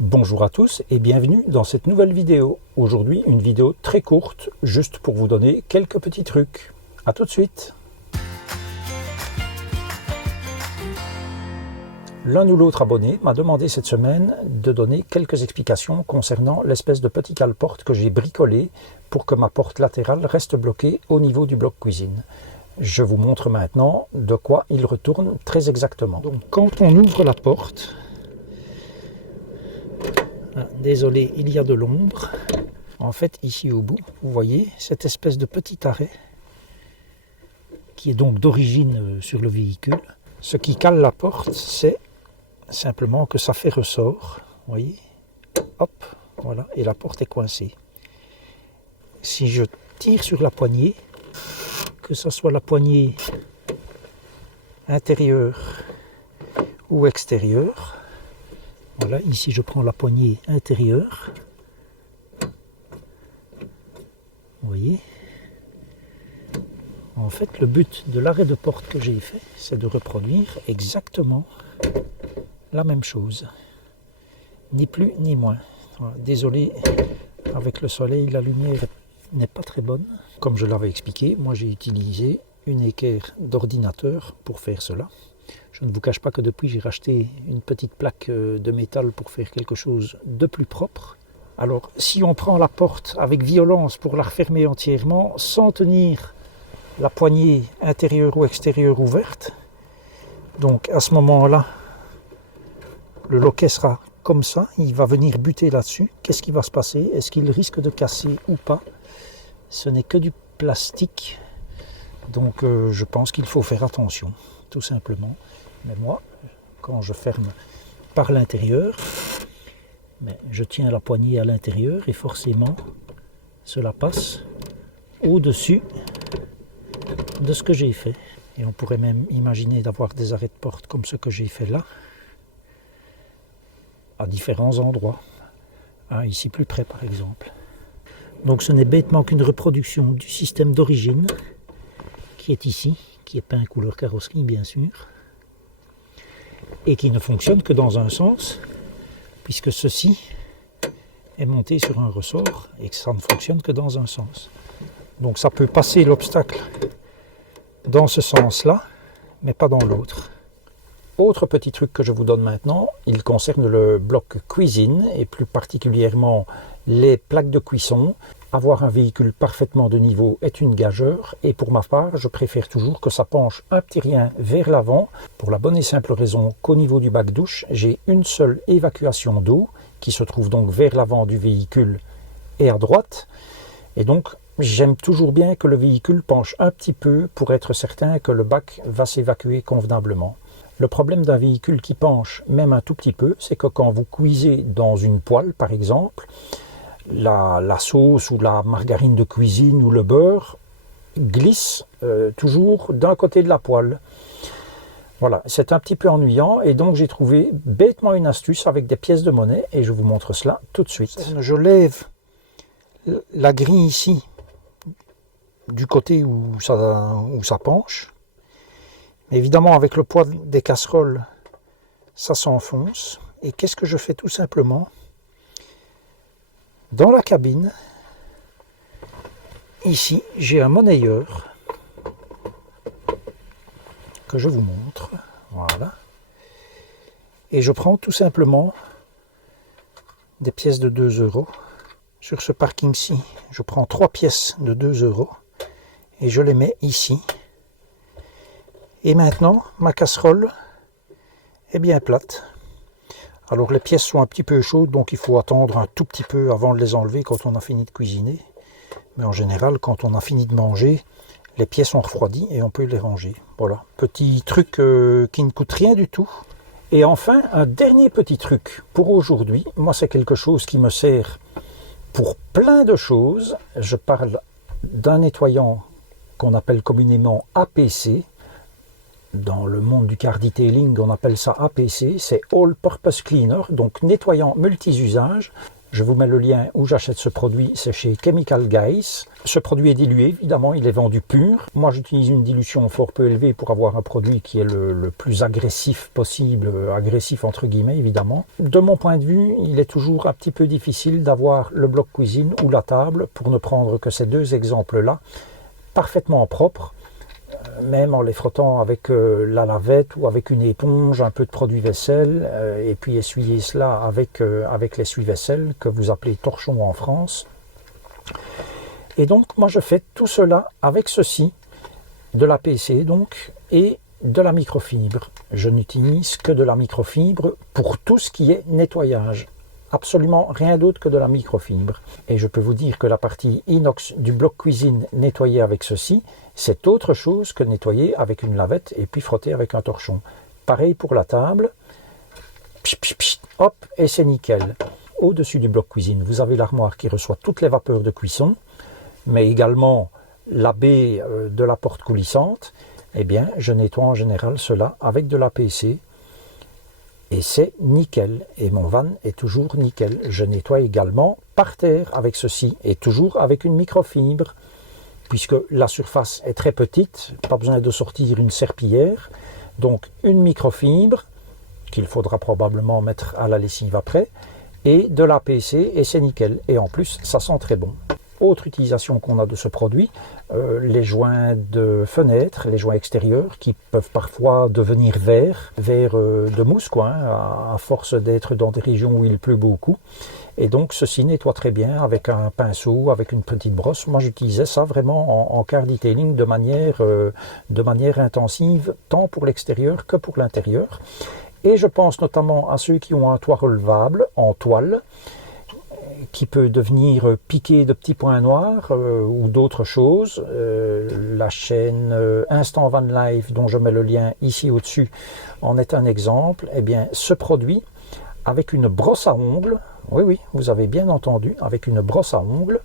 Bonjour à tous et bienvenue dans cette nouvelle vidéo. Aujourd'hui une vidéo très courte, juste pour vous donner quelques petits trucs. A tout de suite. L'un ou l'autre abonné m'a demandé cette semaine de donner quelques explications concernant l'espèce de petit cale-porte que j'ai bricolé pour que ma porte latérale reste bloquée au niveau du bloc cuisine. Je vous montre maintenant de quoi il retourne très exactement. Donc quand on ouvre la porte, désolé, il y a de l'ombre. En fait, ici au bout, vous voyez cette espèce de petit arrêt qui est donc d'origine sur le véhicule. Ce qui cale la porte, c'est simplement que ça fait ressort. Vous voyez, hop, voilà, et la porte est coincée. Si je tire sur la poignée, que ce soit la poignée intérieure ou extérieure, voilà, ici je prends la poignée intérieure, vous voyez, en fait le but de l'arrêt de porte que j'ai fait, c'est de reproduire exactement la même chose, ni plus ni moins. Voilà. Désolé, avec le soleil, la lumière n'est pas très bonne. Comme je l'avais expliqué, moi j'ai utilisé une équerre d'ordinateur pour faire cela. Je ne vous cache pas que depuis j'ai racheté une petite plaque de métal pour faire quelque chose de plus propre. Alors si on prend la porte avec violence pour la refermer entièrement, sans tenir la poignée intérieure ou extérieure ouverte, donc à ce moment-là, le loquet sera comme ça, il va venir buter là-dessus. Qu'est-ce qui va se passer? Est-ce qu'il risque de casser ou pas? Ce n'est que du plastique, donc je pense qu'il faut faire attention, tout simplement. Mais moi, quand je ferme par l'intérieur, je tiens la poignée à l'intérieur et forcément, cela passe au-dessus de ce que j'ai fait. Et on pourrait même imaginer d'avoir des arrêts de porte comme ce que j'ai fait là, à différents endroits. Ici plus près par exemple. Donc ce n'est bêtement qu'une reproduction du système d'origine qui est ici, qui est peint couleur carrosserie bien sûr, et qui ne fonctionne que dans un sens, puisque ceci est monté sur un ressort et que ça ne fonctionne que dans un sens. Donc ça peut passer l'obstacle dans ce sens-là, mais pas dans l'autre. Autre petit truc que je vous donne maintenant, il concerne le bloc cuisine et plus particulièrement les plaques de cuisson. Avoir un véhicule parfaitement de niveau est une gageure et pour ma part, je préfère toujours que ça penche un petit rien vers l'avant pour la bonne et simple raison qu'au niveau du bac douche, j'ai une seule évacuation d'eau qui se trouve donc vers l'avant du véhicule et à droite. Et donc, j'aime toujours bien que le véhicule penche un petit peu pour être certain que le bac va s'évacuer convenablement. Le problème d'un véhicule qui penche même un tout petit peu, c'est que quand vous cuisez dans une poêle, par exemple, la sauce ou la margarine de cuisine ou le beurre glisse toujours d'un côté de la poêle. Voilà, c'est un petit peu ennuyant et donc j'ai trouvé bêtement une astuce avec des pièces de monnaie et je vous montre cela tout de suite. Je lève la grille ici du côté où ça penche. Évidemment, avec le poids des casseroles, ça s'enfonce. Et qu'est-ce que je fais tout simplement? Dans la cabine, ici, j'ai un monnayeur que je vous montre. Voilà. Et je prends tout simplement des pièces de 2 €. Sur ce parking-ci, je prends 3 pièces de 2 € et je les mets ici. Et maintenant, ma casserole est bien plate. Alors les pièces sont un petit peu chaudes, donc il faut attendre un tout petit peu avant de les enlever quand on a fini de cuisiner. Mais en général, quand on a fini de manger, les pièces sont refroidies et on peut les ranger. Voilà, petit truc qui ne coûte rien du tout. Et enfin, un dernier petit truc pour aujourd'hui. Moi, c'est quelque chose qui me sert pour plein de choses. Je parle d'un nettoyant qu'on appelle communément APC. Dans le monde du car detailing, on appelle ça APC, c'est All Purpose Cleaner, donc nettoyant multi-usage. Je vous mets le lien où j'achète ce produit, c'est chez Chemical Guys. Ce produit est dilué, évidemment, il est vendu pur. Moi, j'utilise une dilution fort peu élevée pour avoir un produit qui est le plus agressif possible, agressif entre guillemets, évidemment. De mon point de vue, il est toujours un petit peu difficile d'avoir le bloc cuisine ou la table, pour ne prendre que ces deux exemples-là, parfaitement propres, même en les frottant avec la lavette ou avec une éponge, un peu de produit vaisselle, et puis essuyer cela avec l'essuie-vaisselle que vous appelez torchon en France. Et donc moi je fais tout cela avec ceci, de la PC donc, et de la microfibre. Je n'utilise que de la microfibre pour tout ce qui est nettoyage. Absolument rien d'autre que de la microfibre. Et je peux vous dire que la partie inox du bloc cuisine nettoyé avec ceci, c'est autre chose que nettoyer avec une lavette et puis frotter avec un torchon. Pareil pour la table. Hop, et c'est nickel. Au-dessus du bloc cuisine, vous avez l'armoire qui reçoit toutes les vapeurs de cuisson, mais également la baie de la porte coulissante. Eh bien, je nettoie en général cela avec de la PC. Et c'est nickel. Et mon van est toujours nickel. Je nettoie également par terre avec ceci, et toujours avec une microfibre, puisque la surface est très petite, pas besoin de sortir une serpillière. Donc une microfibre, qu'il faudra probablement mettre à la lessive après, et de la PC, et c'est nickel. Et en plus, ça sent très bon. Autre utilisation qu'on a de ce produit, les joints de fenêtres, les joints extérieurs qui peuvent parfois devenir verts de mousse, quoi, à force d'être dans des régions où il pleut beaucoup. Et donc ceci nettoie très bien avec un pinceau, avec une petite brosse. Moi j'utilisais ça vraiment en car detailing de manière intensive, tant pour l'extérieur que pour l'intérieur. Et je pense notamment à ceux qui ont un toit relevable en toile, qui peut devenir piqué de petits points noirs ou d'autres choses. La chaîne Instant Van Life, dont je mets le lien ici au-dessus, en est un exemple. Eh bien, ce produit, avec une brosse à ongles, oui, vous avez bien entendu, avec une brosse à ongles,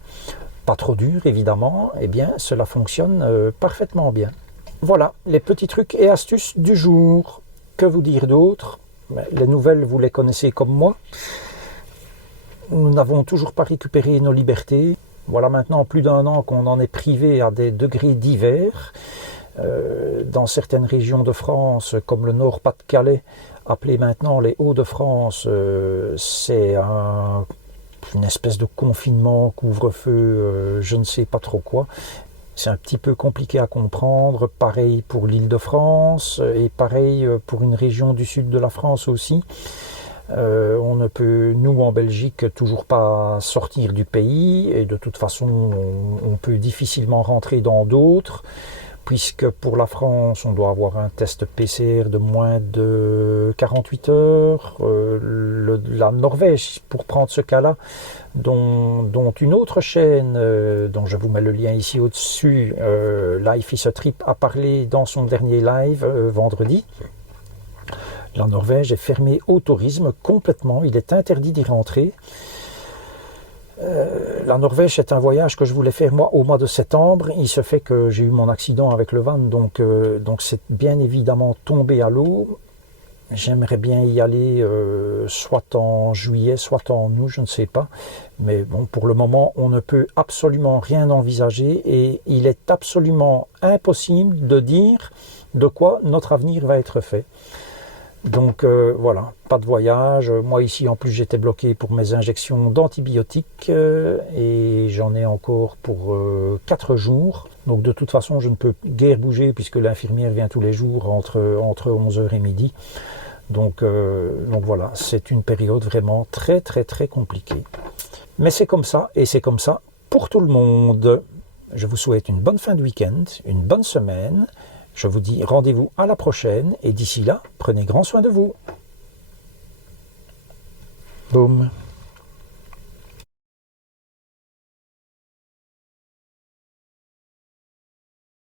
pas trop dure évidemment, eh bien, cela fonctionne parfaitement bien. Voilà, les petits trucs et astuces du jour. Que vous dire d'autre? Les nouvelles, vous les connaissez comme moi. Nous n'avons toujours pas récupéré nos libertés. Voilà maintenant plus d'1 an qu'on en est privé à des degrés divers. Dans certaines régions de France, comme le Nord-Pas-de-Calais, appelé maintenant les Hauts-de-France, c'est une espèce de confinement, couvre-feu, je ne sais pas trop quoi. C'est un petit peu compliqué à comprendre. Pareil pour l'Île-de-France et pareil pour une région du sud de la France aussi. On ne peut, nous en Belgique, toujours pas sortir du pays, et de toute façon on peut difficilement rentrer dans d'autres, puisque pour la France on doit avoir un test PCR de moins de 48 heures. La Norvège, pour prendre ce cas-là, dont une autre chaîne, dont je vous mets le lien ici au-dessus, Life is a Trip, a parlé dans son dernier live vendredi. La Norvège est fermée au tourisme complètement, il est interdit d'y rentrer. La Norvège, c'est un voyage que je voulais faire moi au mois de septembre. Il se fait que j'ai eu mon accident avec le van, donc c'est bien évidemment tombé à l'eau. J'aimerais bien y aller soit en juillet, soit en août, je ne sais pas. Mais bon, pour le moment, on ne peut absolument rien envisager, et il est absolument impossible de dire de quoi notre avenir va être fait. Donc voilà, pas de voyage. Moi ici en plus j'étais bloqué pour mes injections d'antibiotiques et j'en ai encore pour 4 jours. Donc de toute façon je ne peux guère bouger puisque l'infirmière vient tous les jours entre 11h et midi. Donc voilà, c'est une période vraiment très compliquée. Mais c'est comme ça, et c'est comme ça pour tout le monde. Je vous souhaite une bonne fin de week-end, une bonne semaine. Je vous dis rendez-vous à la prochaine, et d'ici là, prenez grand soin de vous. Boum.